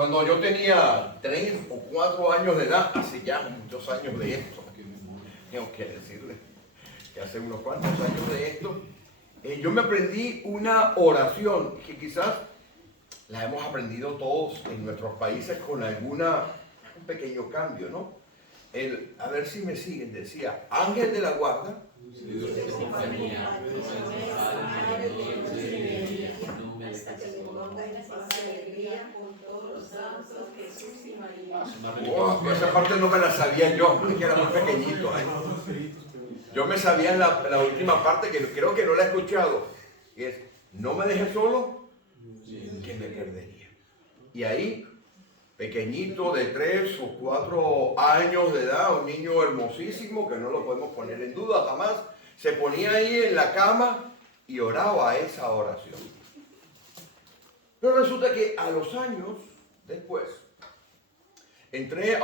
Cuando yo tenía 3 o 4 años de edad, hace ya muchos años de esto, tengo que decirle que hace unos cuantos años de esto, yo me aprendí una oración que quizás la hemos aprendido todos en nuestros países con un pequeño cambio, ¿no? A ver si me siguen, decía, ángel de la guarda. Oh, esa parte no me la sabía yo, que era muy pequeñito. Yo me sabía la última parte, que creo que no la he escuchado, y es, no me dejes solo, que me perdería. Y ahí, pequeñito de 3 o 4 años de edad, un niño hermosísimo, que no lo podemos poner en duda jamás, se ponía ahí en la cama y oraba esa oración. Pero resulta que a los años después, entré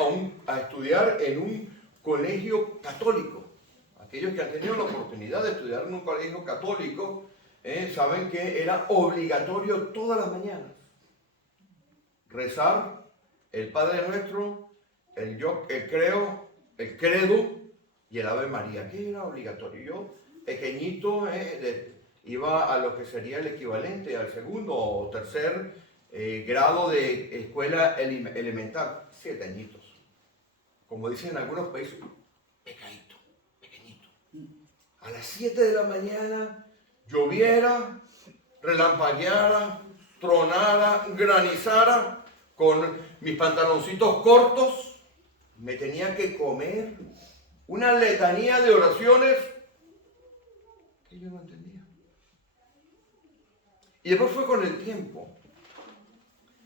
a estudiar en un colegio católico. Aquellos que han tenido la oportunidad de estudiar en un colegio católico, saben que era obligatorio todas las mañanas rezar el Padre Nuestro, el credo y el Ave María, que era obligatorio. Yo, pequeñito, iba a lo que sería el equivalente al segundo o tercer grado de escuela elemental, 7 añitos. Como dicen en algunos países, pequeñito. A las 7 de la mañana, lloviera, relampagueara, tronara, granizara, con mis pantaloncitos cortos, me tenía que comer una letanía de oraciones que yo no entendía. Y después fue con el tiempo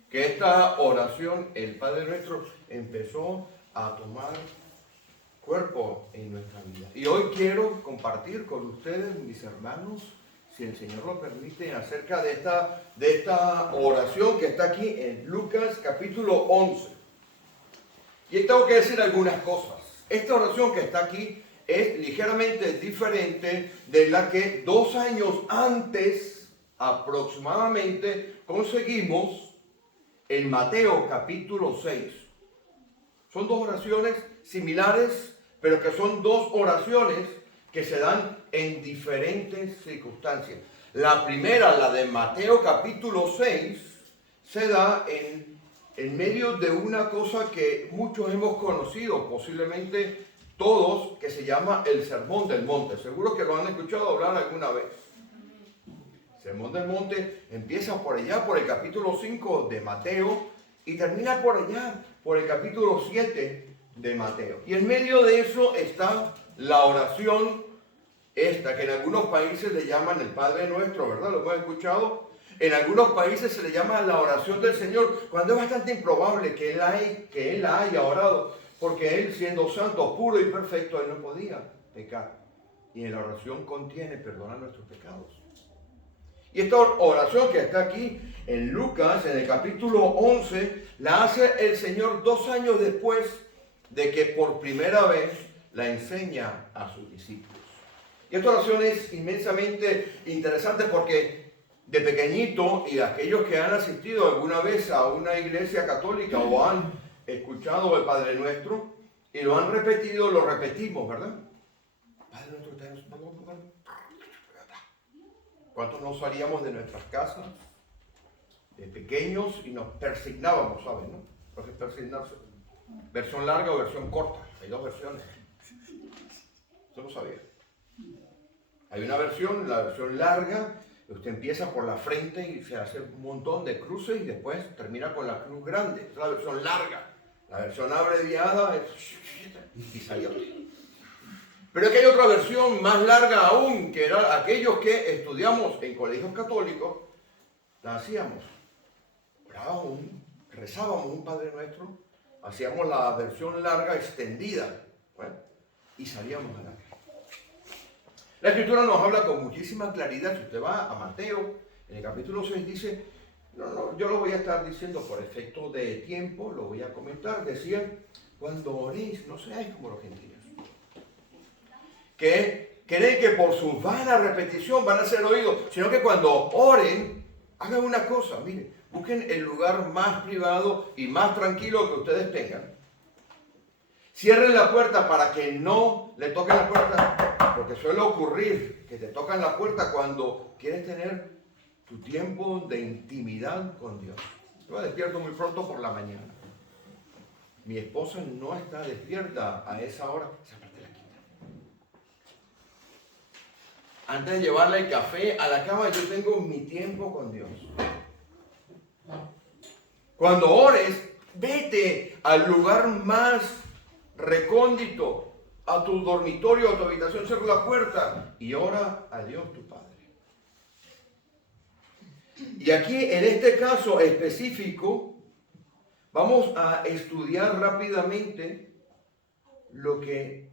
que esta oración, el Padre Nuestro, empezó a tomar cuerpo en nuestra vida. Y hoy quiero compartir con ustedes, mis hermanos, si el Señor lo permite, acerca de esta oración que está aquí en Lucas capítulo 11. Y tengo que decir algunas cosas. Esta oración que está aquí es ligeramente diferente de la que 2 años antes aproximadamente conseguimos en Mateo capítulo 6. Son 2 oraciones similares, pero que son 2 oraciones que se dan en diferentes circunstancias. La primera, la de Mateo capítulo 6, se da en medio de una cosa que muchos hemos conocido, posiblemente todos, que se llama el Sermón del Monte. Seguro que lo han escuchado hablar alguna vez. El Sermón del Monte empieza por allá, por el capítulo 5 de Mateo, y termina por allá, por el capítulo 7 de Mateo. Y en medio de eso está la oración esta, que en algunos países le llaman el Padre Nuestro, ¿verdad? ¿Lo hemos escuchado? En algunos países se le llama la oración del Señor, cuando es bastante improbable que Él la haya orado, porque Él, siendo santo, puro y perfecto, Él no podía pecar. Y en la oración contiene perdonar nuestros pecados. Y esta oración que está aquí en Lucas, en el capítulo 11, la hace el Señor 2 años después de que por primera vez la enseña a sus discípulos. Y esta oración es inmensamente interesante porque de pequeñito, y aquellos que han asistido alguna vez a una iglesia católica o han escuchado el Padre Nuestro y lo han repetido, lo repetimos, ¿verdad? Padre Nuestro, ¿cuántos nos salíamos de nuestras casas de pequeños y nos persignábamos, ¿saben? ¿No? Lo que es persignarse. Versión larga o versión corta. Hay 2 versiones. Usted lo sabía. Hay una versión, la versión larga, usted empieza por la frente y se hace un montón de cruces y después termina con la cruz grande. Es la versión larga. La versión abreviada es y salió. Pero es que hay otra versión más larga aún, que era aquellos que estudiamos en colegios católicos, la hacíamos. Orábamos, rezábamos un Padre Nuestro, hacíamos la versión larga extendida, ¿bueno? Y salíamos a la calle. La Escritura nos habla con muchísima claridad. Si usted va a Mateo, en el capítulo 6 dice, yo lo voy a estar diciendo por efecto de tiempo, lo voy a comentar. Decía, cuando oréis, no seáis como los gentiles, que creen que por su vana repetición van a ser oídos, sino que cuando oren, hagan una cosa, miren, Busquen el lugar más privado y más tranquilo que ustedes tengan. Cierren la puerta para que no le toquen la puerta, porque suele ocurrir que te tocan la puerta cuando quieres tener tu tiempo de intimidad con Dios. Yo me despierto muy pronto por la mañana. Mi esposa no está despierta a esa hora. Esa parte la quita. Antes de llevarle el café a la cama, yo tengo mi tiempo con Dios. Cuando ores, vete al lugar más recóndito, a tu dormitorio, a tu habitación, cierra la puerta y ora a Dios tu Padre. Y aquí, en este caso específico, vamos a estudiar rápidamente lo que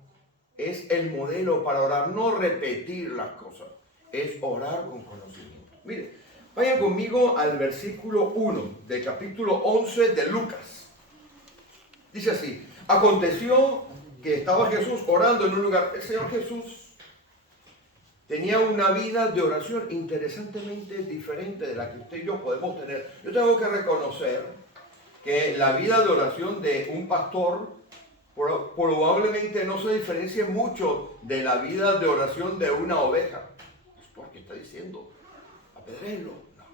es el modelo para orar, no repetir las cosas, es orar con conocimiento. Mire, vayan conmigo al versículo 1 del capítulo 11 de Lucas. Dice así: aconteció que estaba Jesús orando en un lugar. El Señor Jesús tenía una vida de oración interesantemente diferente de la que usted y yo podemos tener. Yo tengo que reconocer que la vida de oración de un pastor probablemente no se diferencie mucho de la vida de oración de una oveja. Pastor, ¿qué está diciendo? Apedréelo. No.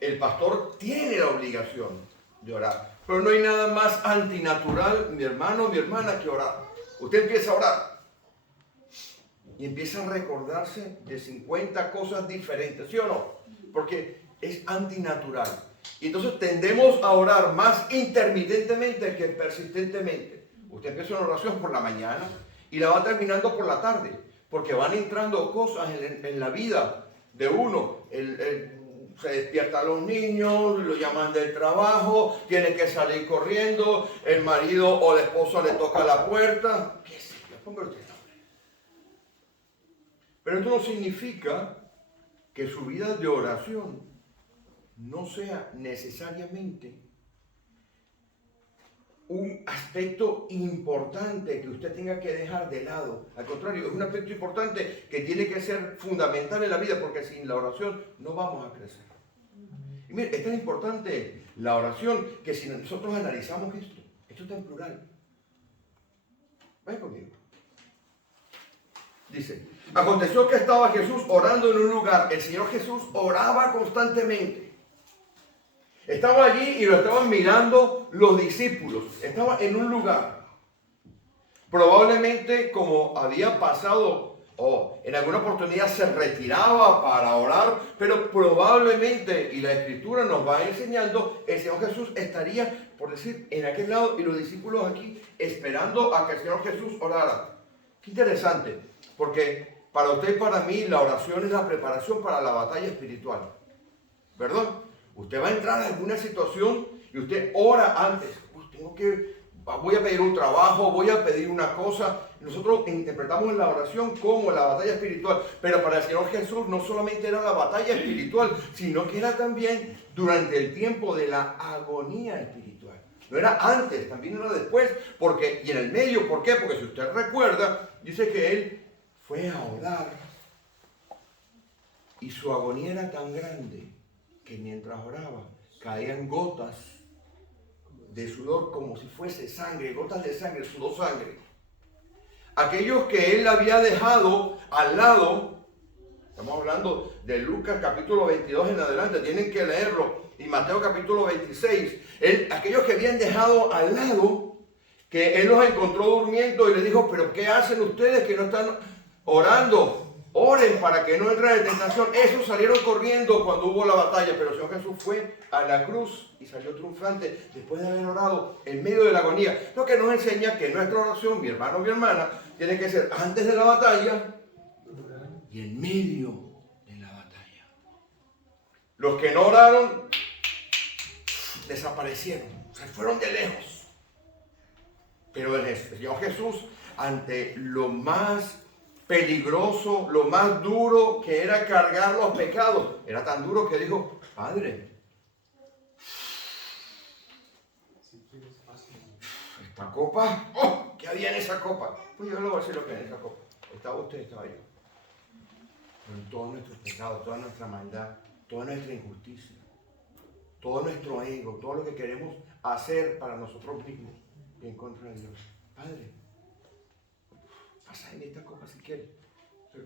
El pastor tiene la obligación de orar, pero no hay nada más antinatural, mi hermano, mi hermana, que orar. Usted empieza a orar y empieza a recordarse de 50 cosas diferentes, ¿sí o no? Porque es antinatural. Y entonces tendemos a orar más intermitentemente que persistentemente. Usted empieza una oración por la mañana y la va terminando por la tarde, porque van entrando cosas en la vida de uno. Se despiertan los niños, lo llaman del trabajo, tiene que salir corriendo, el marido o la esposa le toca la puerta. ¿Qué sé yo? Póngale usted nombre. Pero esto no significa que su vida de oración no sea necesariamente un aspecto importante que usted tenga que dejar de lado. Al contrario, es un aspecto importante que tiene que ser fundamental en la vida, porque sin la oración no vamos a crecer. Y mire, es tan importante la oración que si nosotros analizamos esto está en plural. Vaya conmigo. Dice: aconteció que estaba Jesús orando en un lugar. El Señor Jesús oraba constantemente. Estaba allí y lo estaban mirando los discípulos. Estaba en un lugar. Probablemente, como había pasado, en alguna oportunidad se retiraba para orar, pero probablemente, y la Escritura nos va enseñando, el Señor Jesús estaría, por decir, en aquel lado y los discípulos aquí, esperando a que el Señor Jesús orara. Qué interesante, porque para usted y para mí la oración es la preparación para la batalla espiritual, ¿verdad? Usted va a entrar en alguna situación y usted ora antes. Voy a pedir un trabajo, voy a pedir una cosa. Nosotros interpretamos la oración como la batalla espiritual, pero para el Señor Jesús no solamente era la batalla espiritual, sino que era también durante el tiempo de la agonía espiritual. No era antes, también era después, y en el medio. ¿Por qué? Porque si usted recuerda, dice que él fue a orar y su agonía era tan grande que mientras oraba caían gotas de sudor como si fuese sangre, gotas de sangre, sudó sangre. Aquellos que él había dejado al lado, estamos hablando de Lucas capítulo 22 en adelante, tienen que leerlo, y Mateo capítulo 26, aquellos que habían dejado al lado, que él los encontró durmiendo y les dijo: pero ¿qué hacen ustedes que no están orando? Oren para que no entren en tentación. Esos salieron corriendo cuando hubo la batalla, pero el Señor Jesús fue a la cruz y salió triunfante después de haber orado en medio de la agonía. Lo que nos enseña que nuestra oración, mi hermano, mi hermana, tiene que ser antes de la batalla y en medio de la batalla. Los que no oraron desaparecieron, se fueron de lejos. Pero el Señor Jesús, ante lo más peligroso, lo más duro que era cargar los pecados, era tan duro que dijo: Padre, esta copa, ¿qué había en esa copa? Pues yo le voy a decir lo que hay en esa copa. Estaba usted, estaba yo. con todos nuestros pecados, toda nuestra maldad, toda nuestra injusticia, todo nuestro ego, todo lo que queremos hacer para nosotros mismos y en contra de Dios. Padre, pasa en esta copa si quieres, pero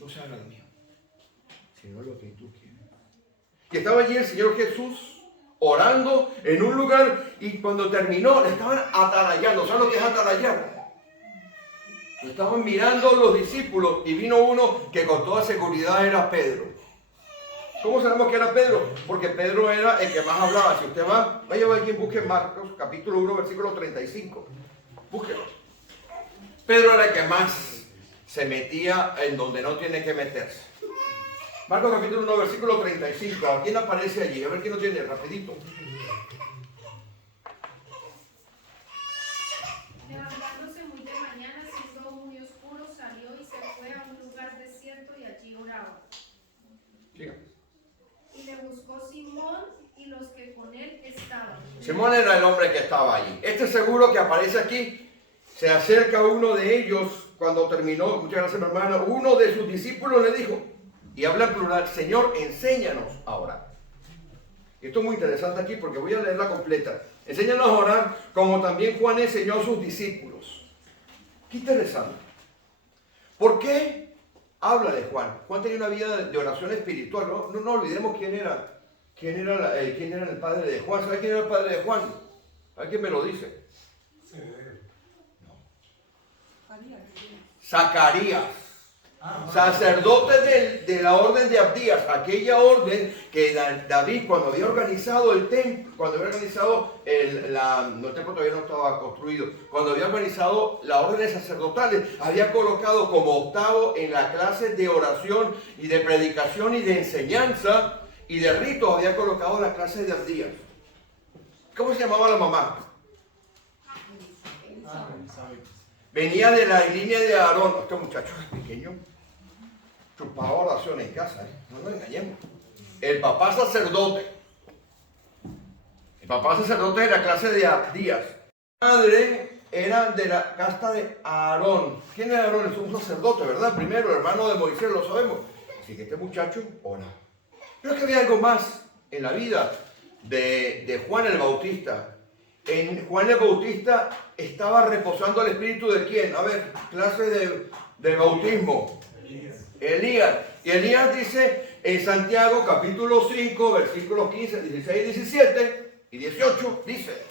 no se haga lo mío, sino lo que tú quieres. Y estaba allí el Señor Jesús orando en un lugar y cuando terminó le estaban atalayando. ¿Saben lo que es atalayar? Lo estaban mirando los discípulos y vino uno que con toda seguridad era Pedro. ¿Cómo sabemos que era Pedro? Porque Pedro era el que más hablaba. Si usted vaya a alguien, busque Marcos, capítulo 1, versículo 35. Búsquelo. Pedro era el que más se metía en donde no tiene que meterse. Marcos capítulo 1, versículo 35. ¿A quién aparece allí? A ver quién lo tiene, rapidito. Levantándose muy de mañana, siendo muy oscuro, salió y se fue a un lugar desierto y allí oraba. Dígame. Y le buscó Simón y los que con él estaban. Simón era el hombre que estaba allí. Este seguro que aparece aquí, se acerca uno de ellos cuando terminó, muchas gracias mi hermana, uno de sus discípulos le dijo, y habla en plural, Señor, enséñanos a orar. Esto es muy interesante aquí porque voy a leerla completa. Enséñanos a orar como también Juan enseñó a sus discípulos. Qué interesante. ¿Por qué habla de Juan? Juan tenía una vida de oración espiritual. No olvidemos quién era el padre de Juan. ¿Sabe quién era el padre de Juan? ¿Alguien me lo dice? No. Zacarías. Sacerdote de la orden de Abdías, aquella orden que David, cuando había organizado el templo, cuando había organizado el templo todavía no estaba construido, cuando había organizado la orden de sacerdotales, había colocado como octavo en la clase de oración y de predicación y de enseñanza y de ritos, había colocado la clase de Abdías. ¿Cómo se llamaba la mamá? Venía de la línea de Aarón. Este muchacho es pequeño, chupaba oración en casa, no nos engañemos. El papá sacerdote de la clase de Abdías. La madre era de la casta de Aarón. ¿Quién es Aarón? Es un sacerdote, ¿verdad? Primero, hermano de Moisés, lo sabemos. Así que este muchacho ora. Pero es que había algo más en la vida de Juan el Bautista. En Juan el Bautista estaba reposando el espíritu de ¿quién? A ver, clase del bautismo. Elías. Y Elías dice en Santiago capítulo 5, versículos 15, 16, 17 y 18, dice,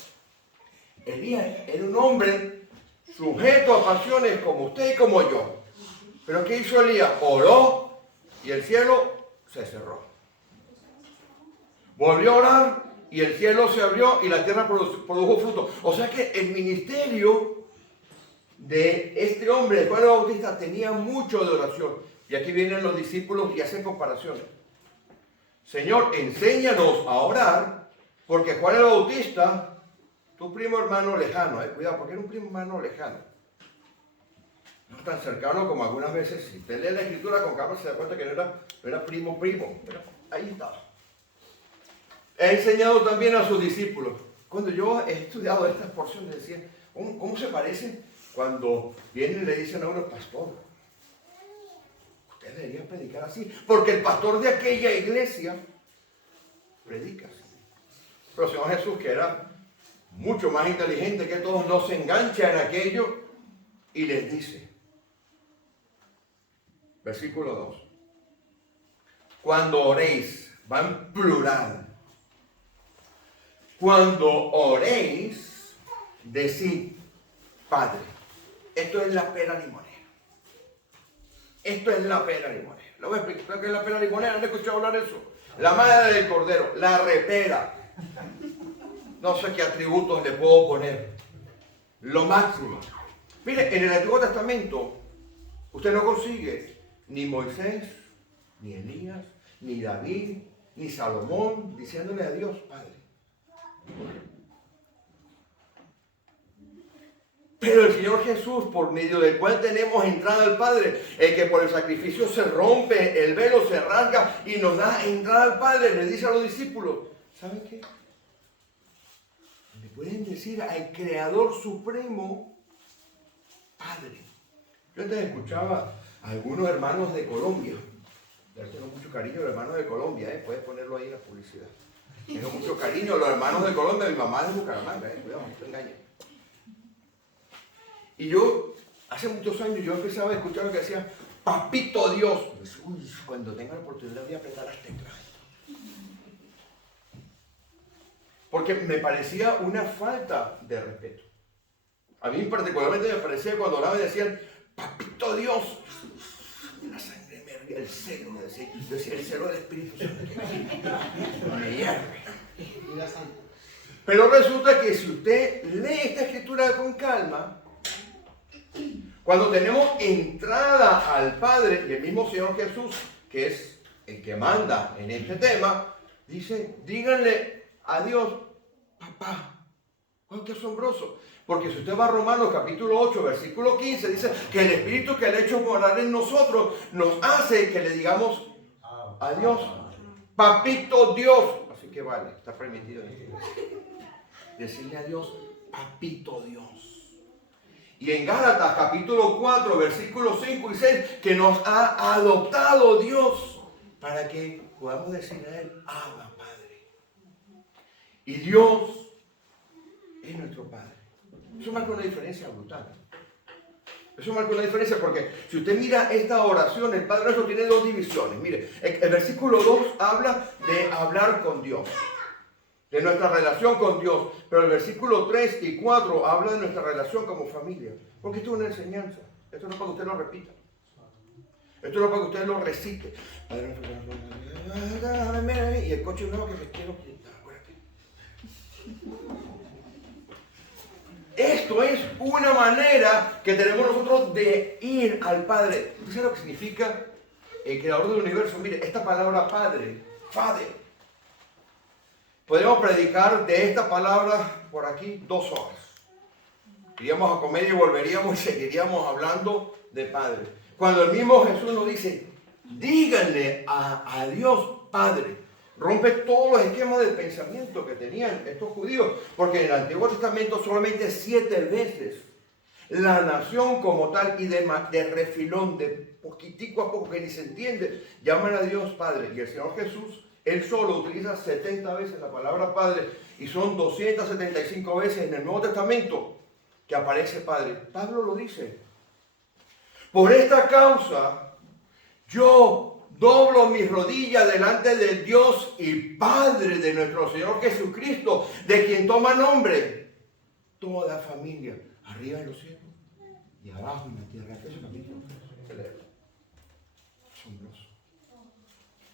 Elías era un hombre sujeto a pasiones como usted y como yo. Pero ¿qué hizo Elías? Oró y el cielo se cerró. Volvió a orar y el cielo se abrió y la tierra produjo fruto. O sea que el ministerio de este hombre, de Juan el Bautista, tenía mucho de oración. Y aquí vienen los discípulos y hacen comparaciones. Señor, enséñanos a orar, porque Juan el Bautista, tu primo hermano lejano, cuidado, porque era un primo hermano lejano. No tan cercano como algunas veces, si usted lee la escritura con calma se da cuenta que no era primo, pero ahí estaba. He enseñado también a sus discípulos. Cuando yo he estudiado estas porciones, decía, ¿cómo se parecen cuando vienen y le dicen a uno, pastor, usted debería predicar así? Porque el pastor de aquella iglesia predica así. Pero el Señor Jesús, que era mucho más inteligente que todos, no se engancha en aquello y les dice, versículo 2, cuando oréis, va en plural, cuando oréis, decid, Padre. Esto es la pera limonera. Esto es la pera limonera. Le voy a explicar qué es la pera limonera. ¿Han escuchado hablar de eso? La madre del cordero, la repera. No sé qué atributos le puedo poner. Lo máximo. Mire, en el Antiguo Testamento, usted no consigue ni Moisés, ni Elías, ni David, ni Salomón diciéndole a Dios, Padre. Pero el Señor Jesús, por medio del cual tenemos entrada al Padre, el que por el sacrificio se rompe, el velo se rasga y nos da entrada al Padre, le dice a los discípulos, ¿saben qué? Le pueden decir al Creador Supremo, Padre. Yo antes escuchaba a algunos hermanos de Colombia Yo tengo mucho cariño a los hermanos de Colombia, puedes ponerlo ahí en la publicidad. Tengo mucho cariño a los hermanos de Colombia, mi mamá es de Bucaramanga, cuidado, no te engañes. Y yo, hace muchos años, yo empezaba a escuchar lo que decía, papito Dios. Uy, cuando tenga la oportunidad voy a apretar las teclas. Porque me parecía una falta de respeto. A mí particularmente me parecía cuando oraban y decían, papito Dios. La sangre me hervía, el celo, yo decía el celo del Espíritu Santo. Me hierve. Pero resulta que si usted lee esta escritura con calma, cuando tenemos entrada al Padre, y el mismo Señor Jesús, que es el que manda en este tema, dice, díganle a Dios, papá. ¡Oh, qué asombroso! Porque si usted va a Romanos capítulo 8, versículo 15, dice que el Espíritu que le ha hecho morar en nosotros nos hace que le digamos a Dios, papito Dios. Así que vale, está permitido decirle a Dios, papito Dios. Y en Gálatas capítulo 4, versículos 5 y 6, que nos ha adoptado Dios para que podamos decir a Él, Abba, Padre. Y Dios es nuestro Padre. Eso marca una diferencia brutal. Eso marca una diferencia porque si usted mira esta oración, el Padre Nuestro tiene dos divisiones. Mire, el versículo 2 habla de hablar con Dios, de nuestra relación con Dios. Pero el versículo 3 y 4 habla de nuestra relación como familia. Porque esto es una enseñanza. Esto no es para que usted lo repita. Esto no es para que usted lo recite. Y el coche nuevo que me quiero quitar. Esto es una manera que tenemos nosotros de ir al Padre. ¿Usted sabe lo que significa el creador del universo? Mire, esta palabra Padre, Padre. Podríamos predicar de esta palabra por aquí 2 horas. Iríamos a comer y volveríamos y seguiríamos hablando de Padre. Cuando el mismo Jesús nos dice, díganle a Dios Padre. Rompe todos los esquemas de pensamiento que tenían estos judíos, porque en el Antiguo Testamento solamente 7 veces la nación como tal y de refilón, de poquitico a poco que ni se entiende, llaman a Dios Padre. Y el Señor Jesús, Él solo utiliza 70 veces la palabra Padre y son 275 veces en el Nuevo Testamento que aparece Padre. Pablo lo dice. Por esta causa, yo doblo mis rodillas delante del Dios y Padre de nuestro Señor Jesucristo, de quien toma nombre toda familia, arriba en los cielos y abajo en la tierra. Eso capítulo. Asombroso.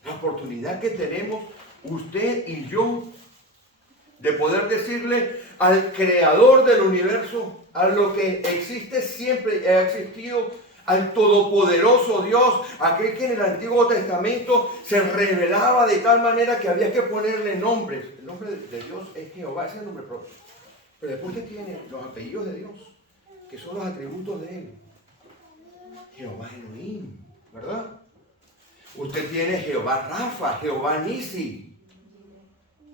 La oportunidad que tenemos usted y yo de poder decirle al creador del universo, a lo que existe siempre, ha existido, al todopoderoso Dios, aquel que en el Antiguo Testamento se revelaba de tal manera que había que ponerle nombres. El nombre de Dios es Jehová, ese es el nombre propio. Pero después usted tiene los apellidos de Dios, que son los atributos de Él. Jehová Elohim, ¿verdad? Usted tiene Jehová Rafa, Jehová Nisi.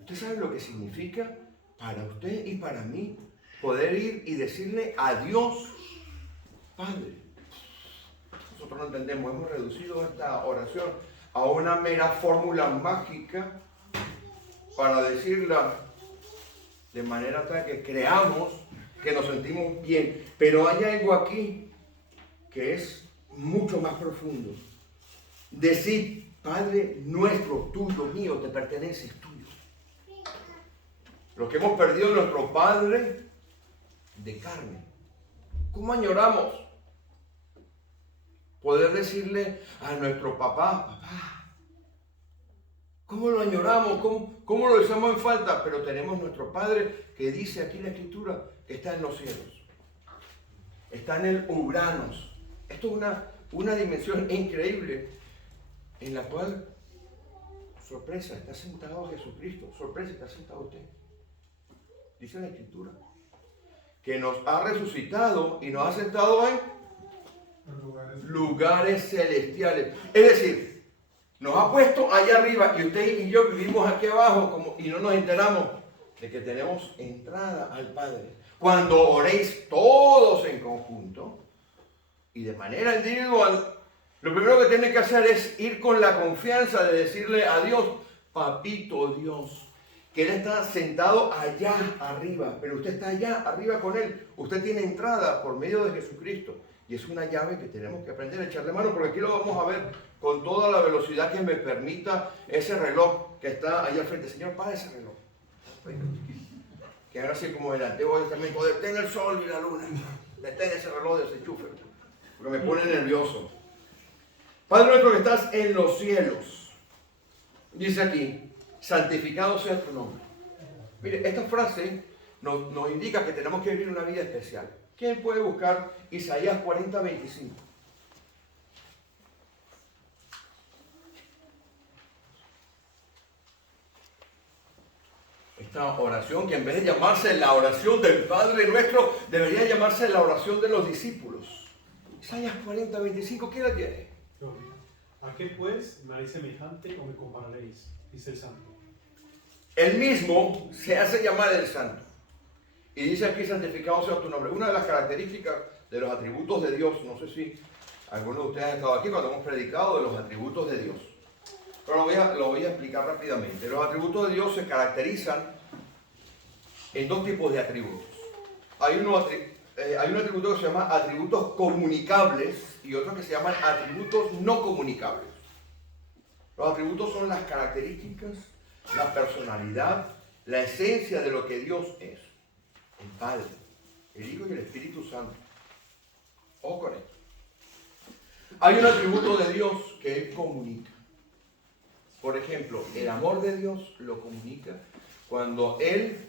¿Usted sabe lo que significa para usted y para mí poder ir y decirle a Dios Padre? Nosotros no entendemos, hemos reducido esta oración a una mera fórmula mágica para decirla de manera tal que creamos que nos sentimos bien. Pero hay algo aquí que es mucho más profundo. Decir, Padre nuestro, tuyo, mío, te pertenece, es tuyo. Los que hemos perdido nuestro Padre de carne. ¿Cómo añoramos poder decirle a nuestro papá, papá? ¿Cómo lo añoramos? ¿Cómo lo echamos en falta? Pero tenemos nuestro Padre que dice aquí en la Escritura que está en los cielos. Está en el Uranos. Esto es una dimensión increíble en la cual, sorpresa, está sentado Jesucristo. Sorpresa, está sentado usted. Dice la Escritura que nos ha resucitado y nos ha sentado en lugares celestiales. Es decir, nos ha puesto allá arriba y usted y yo vivimos aquí abajo y no nos enteramos de que tenemos entrada al Padre. Cuando oréis todos en conjunto y de manera individual, Lo primero que tiene que hacer es ir con la confianza de decirle a Dios, papito Dios, que Él está sentado allá arriba, pero usted está allá arriba con Él. Usted tiene entrada por medio de Jesucristo. Y es una llave que tenemos que aprender a echarle mano, porque aquí lo vamos a ver con toda la velocidad que me permita ese reloj que está ahí al frente. Señor, para ese reloj. Que ahora sí como el Antiguo Testamento, detén el sol y la luna. Detén ese reloj de ese enchufe, porque me pone nervioso. Padre nuestro que estás en los cielos, dice aquí, santificado sea tu nombre. Mire, esta frase nos indica que tenemos que vivir una vida especial. ¿Quién puede buscar Isaías 40:25? Esta oración que en vez de llamarse la oración del Padre Nuestro, debería llamarse la oración de los discípulos. Isaías 40:25, ¿quién la tiene? ¿A qué pues me haréis semejante o me compararéis? Dice el Santo. Él mismo se hace llamar el Santo. Y dice aquí, santificado sea tu nombre. Una de las características de los atributos de Dios, no sé si algunos de ustedes han estado aquí cuando hemos predicado de los atributos de Dios. Pero lo voy a explicar rápidamente. Los atributos de Dios se caracterizan en dos tipos de atributos. Hay un atributo que se llama atributos comunicables y otro que se llaman atributos no comunicables. Los atributos son las características, la personalidad, la esencia de lo que Dios es. El Padre, el Hijo y el Espíritu Santo. Ojo con esto. Hay un atributo de Dios que Él comunica. Por ejemplo, el amor de Dios lo comunica cuando Él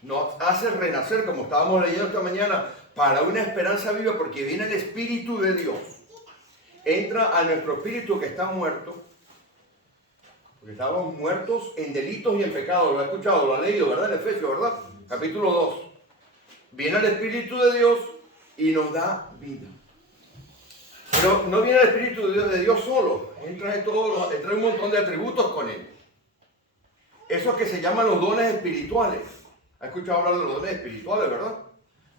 nos hace renacer, como estábamos leyendo esta mañana, para una esperanza viva, porque viene el Espíritu de Dios. Entra a nuestro espíritu que está muerto, porque estábamos muertos en delitos y en pecados. Lo ha escuchado, lo ha leído, ¿verdad? En Efesios, ¿verdad? Capítulo 2. Viene el Espíritu de Dios y nos da vida. Pero no viene el Espíritu de Dios solo. Entra un montón de atributos con Él. Esos que se llaman los dones espirituales. ¿Ha escuchado hablar de los dones espirituales, verdad?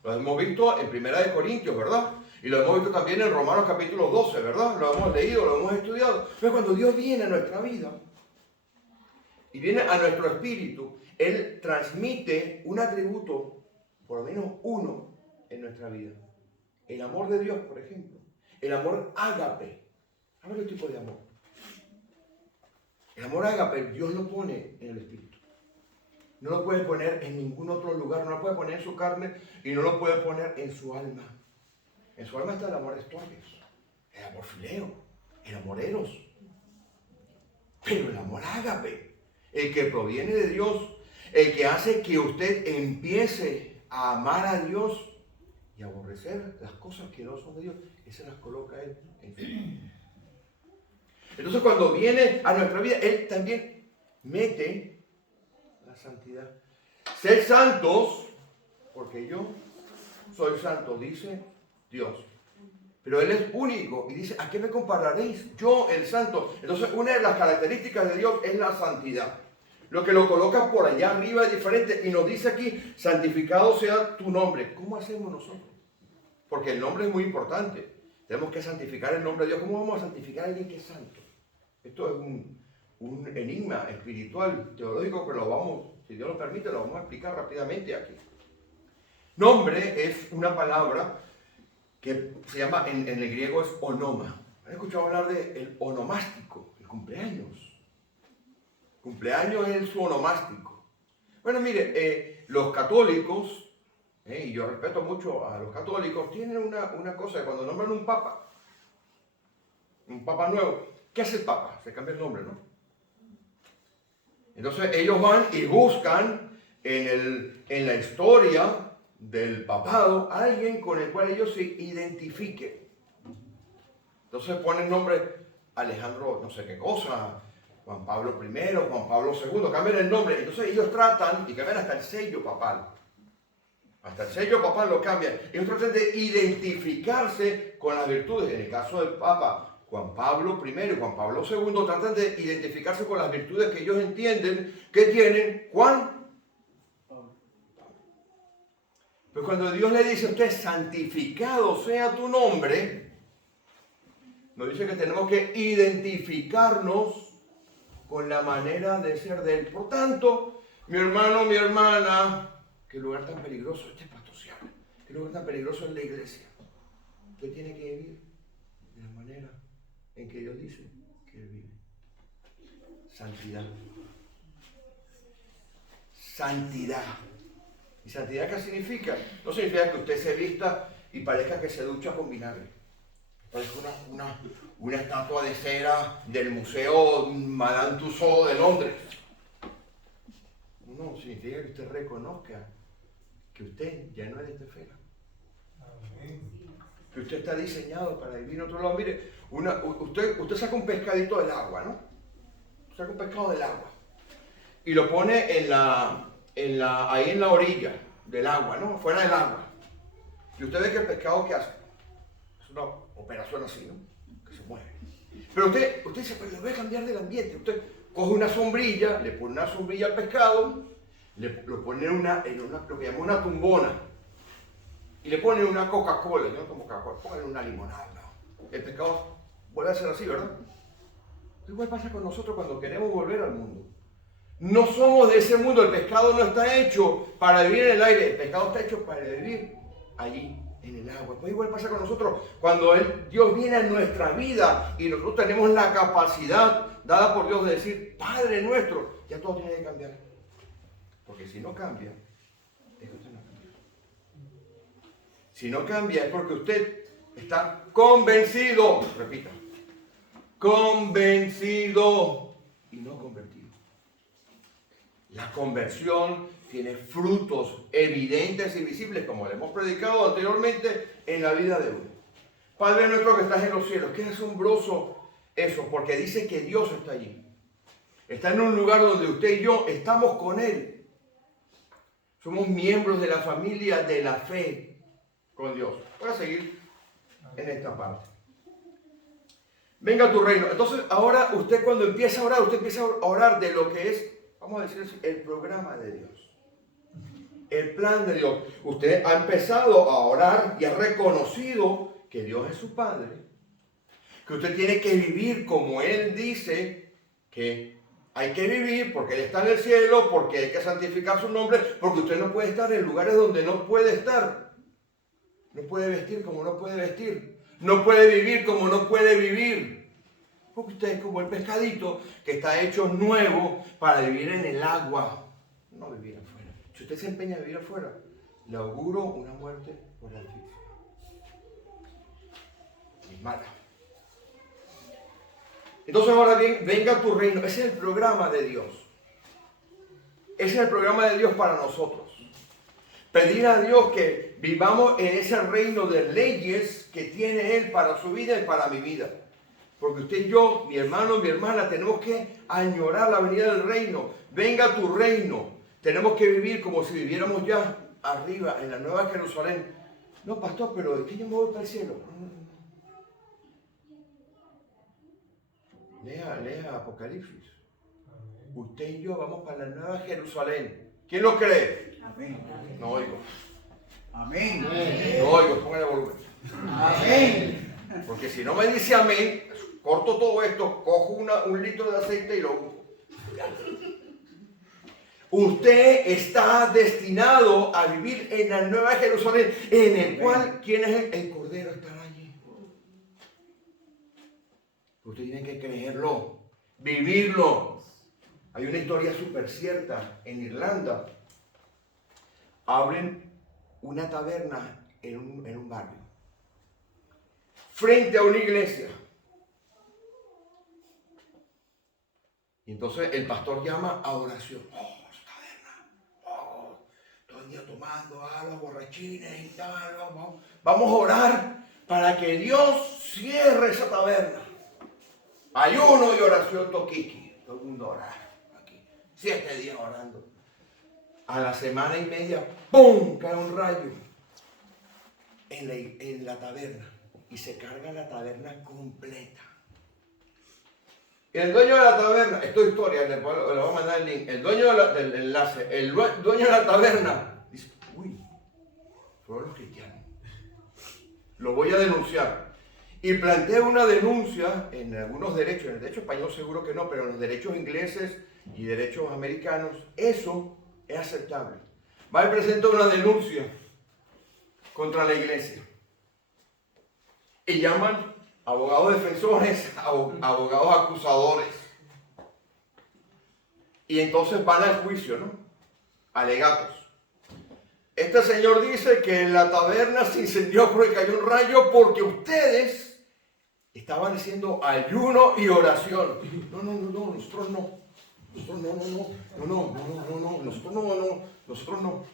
Lo hemos visto en 1 Corintios, ¿verdad? Y lo hemos visto también en Romanos capítulo 12, ¿verdad? Lo hemos leído, lo hemos estudiado. Pero cuando Dios viene a nuestra vida y viene a nuestro espíritu, Él transmite un atributo, por lo menos uno, en nuestra vida. El amor de Dios, por ejemplo. El amor ágape. ¿Sabes qué tipo de amor? El amor ágape, Dios lo pone en el espíritu. No lo puede poner en ningún otro lugar. No lo puede poner en su carne y no lo puede poner en su alma. En su alma está el amor estorges, el amor fileo, el amor eros. Pero el amor ágape, el que proviene de Dios, el que hace que usted empiece a amar a Dios y aborrecer las cosas que no son de Dios, ese las coloca Él en su vida. Entonces cuando viene a nuestra vida, Él también mete la santidad. Sed santos, porque yo soy santo, dice Dios. Pero Él es único y dice, ¿a qué me compararéis? Yo, el santo. Entonces una de las características de Dios es la santidad. Lo que lo coloca por allá arriba es diferente y nos dice aquí, santificado sea tu nombre. ¿Cómo hacemos nosotros? Porque el nombre es muy importante. Tenemos que santificar el nombre de Dios. ¿Cómo vamos a santificar a alguien que es santo? Esto es un enigma espiritual, teológico, pero lo vamos, si Dios lo permite, lo vamos a explicar rápidamente aquí. Nombre es una palabra que se llama, en el griego es onoma. ¿Han escuchado hablar del onomástico, el cumpleaños? Cumpleaños es su onomástico. Bueno, mire, los católicos, y yo respeto mucho a los católicos, tienen una cosa, cuando nombran un papa nuevo, ¿qué hace el papa? Se cambia el nombre, ¿no? Entonces ellos van y buscan en la historia del papado a alguien con el cual ellos se identifiquen. Entonces ponen nombre Alejandro no sé qué cosa, Juan Pablo I, Juan Pablo II, cambian el nombre. Entonces ellos tratan y cambian hasta el sello papal. Hasta el sello papal lo cambian. Ellos tratan de identificarse con las virtudes. En el caso del Papa Juan Pablo I y Juan Pablo II tratan de identificarse con las virtudes que ellos entienden que tienen Juan. Pero cuando Dios le dice a usted, santificado sea tu nombre, Nos dice que tenemos que identificarnos con la manera de ser de Él. Por tanto, mi hermano, mi hermana, qué lugar tan peligroso este es pastorear. Qué lugar tan peligroso es la iglesia. Usted tiene que vivir de la manera en que Dios dice que Él vive. Santidad. Santidad. ¿Y santidad qué significa? No significa que usted se vista y parezca que se ducha con vinagre. Parece una estatua de cera del Museo Madame Tussauds de Londres. No, significa que usted reconozca que usted ya no es de esta esfera. Que usted está diseñado para vivir en otro lado. Mire, usted saca un pescadito del agua, ¿no? Saca un pescado del agua y lo pone ahí en la orilla del agua, ¿no? Fuera del agua. Y usted ve que el pescado, ¿qué hace? Es una operación así, ¿no? Que se mueve. Pero usted dice, pues lo voy a cambiar del ambiente. Usted coge una sombrilla, le pone una sombrilla al pescado, lo pone en lo que llama una tumbona. Y le pone una Coca-Cola, yo no tomo Coca-Cola, póngale una limonada, ¿no? El pescado vuelve a ser así, ¿verdad? Igual pasa con nosotros cuando queremos volver al mundo. No somos de ese mundo, el pescado no está hecho para vivir en el aire, el pescado está hecho para vivir allí, en el agua. Pues igual pasa con nosotros, cuando Dios viene a nuestra vida y nosotros tenemos la capacidad dada por Dios de decir, Padre nuestro, ya todo tiene que cambiar. Porque si no cambia, es que usted no cambia. Si no cambia es porque usted está convencido, repita, convencido y no convertido. La conversión tiene frutos evidentes y visibles, como le hemos predicado anteriormente en la vida de uno. Padre nuestro que estás en los cielos, qué asombroso eso, porque dice que Dios está allí. Está en un lugar donde usted y yo estamos con Él. Somos miembros de la familia de la fe con Dios. Voy a seguir en esta parte. Venga tu reino. Entonces, ahora usted cuando empieza a orar, usted empieza a orar de lo que es, vamos a decir, el programa de Dios. El plan de Dios. Usted ha empezado a orar y ha reconocido que Dios es su Padre. Que usted tiene que vivir como Él dice que hay que vivir, porque Él está en el cielo, porque hay que santificar su nombre, porque usted no puede estar en lugares donde no puede estar. No puede vestir como no puede vestir. No puede vivir como no puede vivir. Porque usted es como el pescadito que está hecho nuevo para vivir en el agua, no vivir afuera. Si usted se empeña a vivir afuera, le auguro una muerte por asfixia. Y mala. Entonces ahora bien, venga tu reino. Ese es el programa de Dios. Ese es el programa de Dios para nosotros. Pedir a Dios que vivamos en ese reino de leyes que tiene Él para su vida y para mi vida. Porque usted y yo, mi hermano, mi hermana, tenemos que añorar la venida del reino. Venga tu reino. Tenemos que vivir como si viviéramos ya arriba, en la Nueva Jerusalén. No, pastor, pero es que yo me voy para el cielo. Lea Apocalipsis. Usted y yo vamos para la Nueva Jerusalén. ¿Quién lo cree? Amén. No oigo. Amén. No oigo, póngale volumen. Amén. Porque si no me dice amén, corto todo esto, cojo un litro de aceite y lo unto. Usted está destinado a vivir en la Nueva Jerusalén, en el cual, ¿quién es el Cordero? Estará allí. Usted tiene que creerlo, vivirlo. Hay una historia súper cierta en Irlanda. Abren una taberna en un barrio, frente a una iglesia. Y entonces el pastor llama a oración. Todo el día tomando los borrachines y tal. Vamos a orar para que Dios cierre esa taberna. Ayuno y oración toquiqui. Todo el mundo orar aquí. 7 días orando. A la semana y media, ¡pum!, cae un rayo en la taberna. Y se carga la taberna completa. El dueño de la taberna, esto es historia, le voy a mandar el link. El dueño del enlace, el dueño de la taberna, dice, uy, fueron los cristianos. Lo voy a denunciar. y plantea una denuncia en algunos derechos, en el derecho español seguro que no, pero en los derechos ingleses y derechos americanos, eso es aceptable. Va y presenta una denuncia contra la iglesia y llaman abogados defensores, abogados acusadores. Y entonces van al juicio, ¿no? Alegatos. Este señor dice que en la taberna se incendió porque cayó un rayo porque ustedes estaban haciendo ayuno y oración. No, nosotros no. Nosotros no.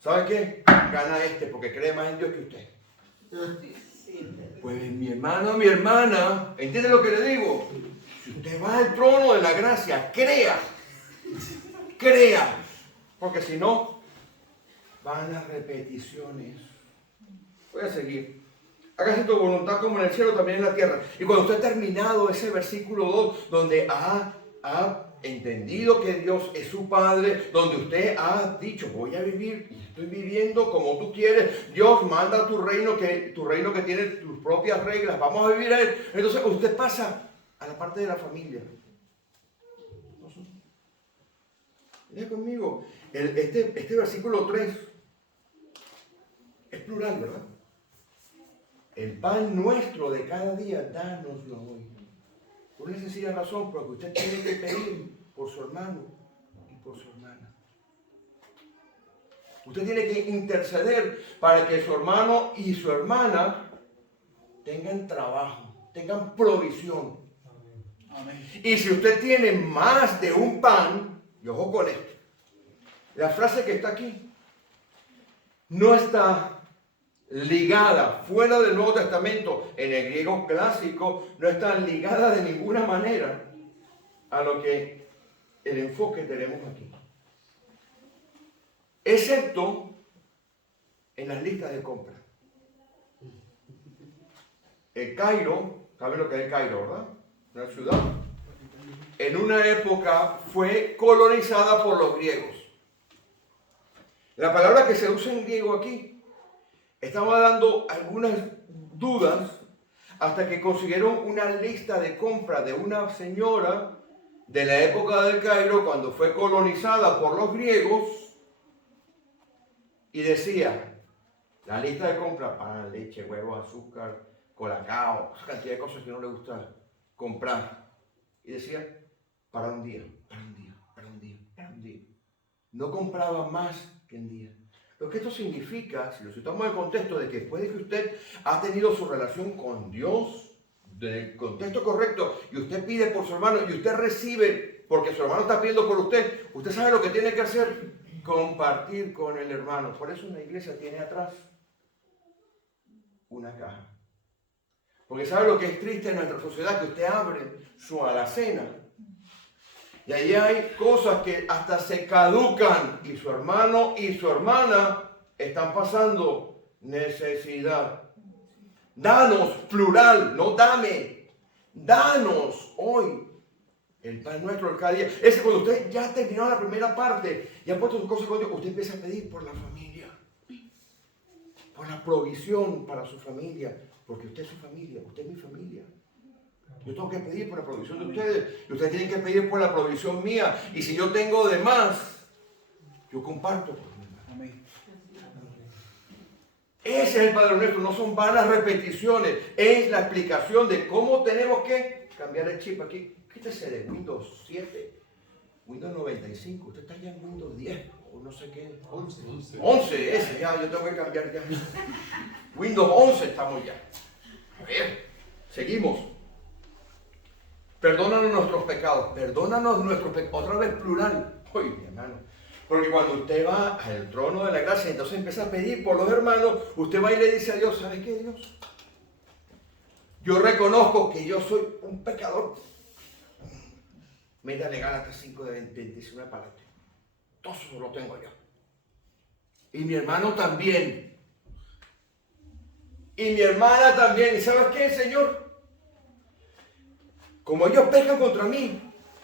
¿Sabe qué? Gana este porque cree más en Dios que usted. Pues mi hermano, mi hermana, ¿entiende lo que le digo? Si usted va al trono de la gracia, crea. Porque si no, van las repeticiones. Voy a seguir. Hágase tu voluntad como en el cielo, también en la tierra. Y cuando usted ha terminado ese versículo 2, donde ha entendido que Dios es su Padre, donde usted ha dicho, voy a vivir y estoy viviendo como tú quieres, Dios manda tu reino que tiene tus propias reglas, vamos a vivir a Él. Entonces usted pasa a la parte de la familia. Mira conmigo, este versículo 3 es plural, ¿verdad? El pan nuestro de cada día, dánoslo hoy. Por una sencilla razón, porque usted tiene que pedir por su hermano y por su hermana. Usted tiene que interceder para que su hermano y su hermana tengan trabajo, tengan provisión. Amén. Y si usted tiene más de un pan, y ojo con esto, la frase que está aquí no está ligada, fuera del Nuevo Testamento, en el griego clásico, no está ligada de ninguna manera a lo que el enfoque tenemos aquí. Excepto en las listas de compra. El Cairo, ¿saben lo que es el Cairo, verdad? Una ciudad. En una época fue colonizada por los griegos. La palabra que se usa en griego aquí estaba dando algunas dudas hasta que consiguieron una lista de compra de una señora de la época del Cairo cuando fue colonizada por los griegos y decía, la lista de compra, pan, leche, huevo, azúcar, colacao, esa cantidad de cosas que no le gusta comprar. Y decía, para un día. No compraba más que un día. Lo que esto significa, si lo citamos en el contexto de que puede que usted ha tenido su relación con Dios, del contexto correcto, y usted pide por su hermano, y usted recibe, porque su hermano está pidiendo por usted sabe lo que tiene que hacer, compartir con el hermano. Por eso una iglesia tiene atrás una caja. Porque sabe lo que es triste en nuestra sociedad, que usted abre su alacena, y ahí hay cosas que hasta se caducan y su hermano y su hermana están pasando necesidad. Danos, plural, no dame. Danos hoy el pan nuestro de cada día. Es que cuando usted ya terminó la primera parte y ha puesto sus cosas con Dios, usted empieza a pedir por la familia. Por la provisión para su familia. Porque usted es su familia, usted es mi familia. Yo tengo que pedir por la provisión de ustedes y ustedes tienen que pedir por la provisión mía. Y si yo tengo de más, yo comparto. Amén. Ese es el Padre Nuestro, no son vanas repeticiones, es la explicación de cómo tenemos que cambiar el chip aquí. Quítese de Windows 7, Windows 95, usted está ya en Windows 10 o no sé qué. 11, ese ya, yo tengo que cambiar ya. Windows 11 estamos ya. A ver, seguimos. Perdónanos nuestros pecados, otra vez plural. Oye, mi hermano, porque cuando usted va al trono de la gracia, entonces empieza a pedir por los hermanos, usted va y le dice a Dios, ¿sabes qué, Dios? Yo reconozco que yo soy un pecador. Métale Gálatas 5 de 19 para adelante. Todo eso lo tengo yo. Y mi hermano también. Y mi hermana también. ¿Y sabes qué, Señor? Como ellos pecan contra mí,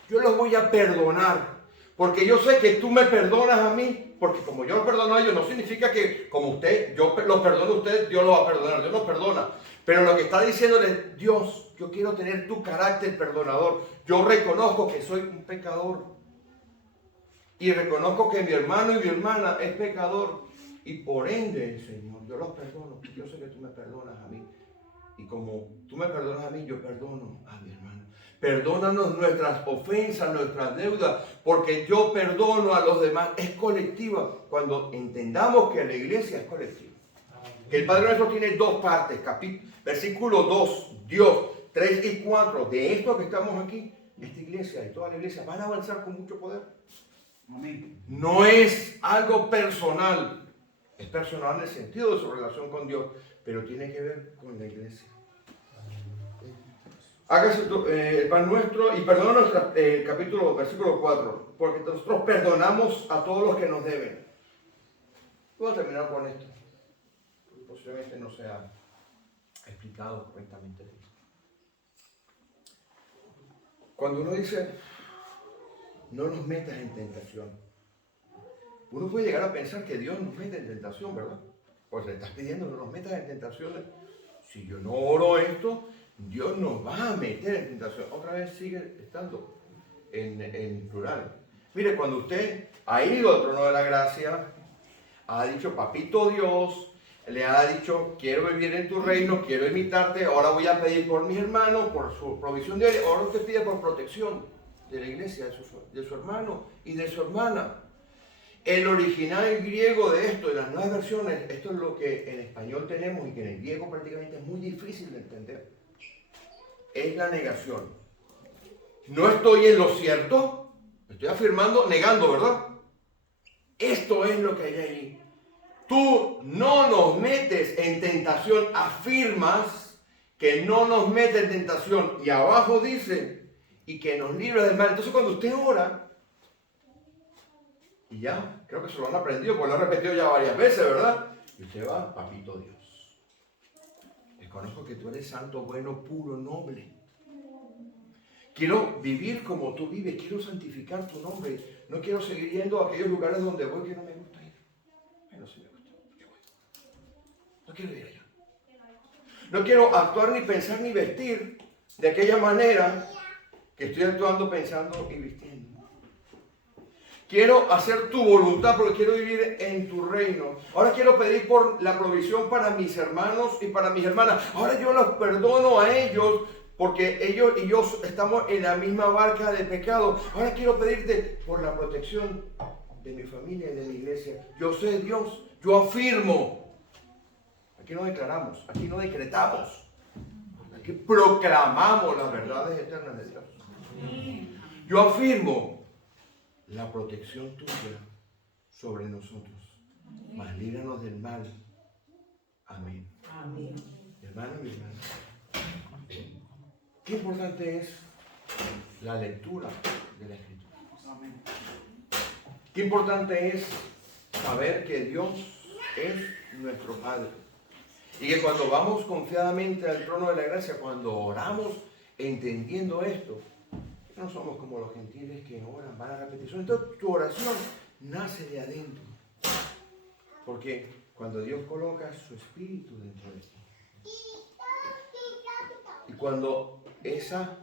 yo los voy a perdonar. Porque yo sé que tú me perdonas a mí, porque como yo los perdono a ellos, no significa que como yo los perdono a ustedes, Dios los va a perdonar, Dios los perdona. Pero lo que está diciéndole, Dios, yo quiero tener tu carácter perdonador. Yo reconozco que soy un pecador. Y reconozco que mi hermano y mi hermana es pecador. Y por ende, Señor, yo los perdono. Yo sé que tú me perdonas a mí. Y como tú me perdonas a mí, yo perdono a mi hermano. Perdónanos nuestras ofensas, nuestras deudas, porque yo perdono a los demás. Es colectiva. Cuando entendamos que la iglesia es colectiva. Que el Padre Nuestro tiene dos partes. Versículo 2, Dios, 3 y 4. De esto que estamos aquí, esta iglesia y toda la iglesia van a avanzar con mucho poder. Amén. No es algo personal. Es personal en el sentido de su relación con Dios, pero tiene que ver con la iglesia. Hágase el pan nuestro y perdona versículo 4, porque nosotros perdonamos a todos los que nos deben. Voy a terminar con esto. Posiblemente no sea explicado correctamente. Cuando uno dice, no nos metas en tentación, uno puede llegar a pensar que Dios nos mete en tentación, ¿verdad? Pues le estás pidiendo no nos metas en tentaciones. Si yo no oro esto, Dios nos va a meter en tentación. Otra vez sigue estando en plural. Mire, cuando usted ha ido al trono de la gracia, ha dicho, papito Dios, le ha dicho, quiero vivir en tu reino, quiero imitarte, ahora voy a pedir por mis hermanos, por su provisión diaria, ahora usted pide por protección de la iglesia, de su hermano y de su hermana. El original griego de esto, de las nuevas versiones, esto es lo que en español tenemos y que en el griego prácticamente es muy difícil de entender. Es la negación. No estoy en lo cierto, estoy afirmando, negando, ¿verdad? Esto es lo que hay ahí. Tú no nos metes en tentación, afirmas que no nos metes en tentación y abajo dice, y que nos libra del mal. Entonces cuando usted ora, y ya, creo que se lo han aprendido, porque lo han repetido ya varias veces, ¿verdad? Y usted va, papito Dios, reconozco que tú eres santo, bueno, puro, noble. Quiero vivir como tú vives, quiero santificar tu nombre. No quiero seguir yendo a aquellos lugares donde voy que no me gusta ir. Bueno, sí me gusta, yo voy. No quiero ir allá. No quiero actuar, ni pensar, ni vestir de aquella manera que estoy actuando, pensando y vistiendo. Quiero hacer tu voluntad porque quiero vivir en tu reino. Ahora quiero pedir por la provisión para mis hermanos y para mis hermanas. Ahora yo los perdono a ellos porque ellos y yo estamos en la misma barca de pecado. Ahora quiero pedirte por la protección de mi familia y de mi iglesia. Yo sé Dios, yo afirmo. Aquí no declaramos, aquí no decretamos. Aquí proclamamos las verdades eternas de Dios. Yo afirmo la protección tuya sobre nosotros. Mas líbranos del mal. Amén. Amén. Hermano y hermana, qué importante es la lectura de la Escritura. Amén. Qué importante es saber que Dios es nuestro Padre. Y que cuando vamos confiadamente al trono de la gracia, cuando oramos entendiendo esto, no somos como los gentiles que oran, van a repetición. Entonces tu oración nace de adentro. Porque cuando Dios coloca su espíritu dentro de ti. Y cuando esa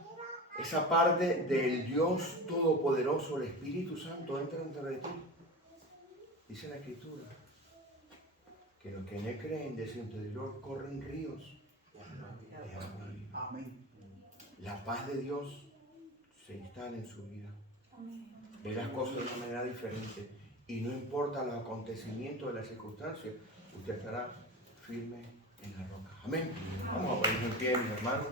parte del Dios Todopoderoso, el Espíritu Santo, entra dentro de ti, dice la Escritura, que los que en él creen de su interior corren ríos de agua viva. Amén. La paz de Dios se instala en su vida. Ve las cosas de una manera diferente. Y no importa los acontecimientos de las circunstancias, usted estará firme en la roca. Amén. Vamos a ponernos en pie, mis hermanos.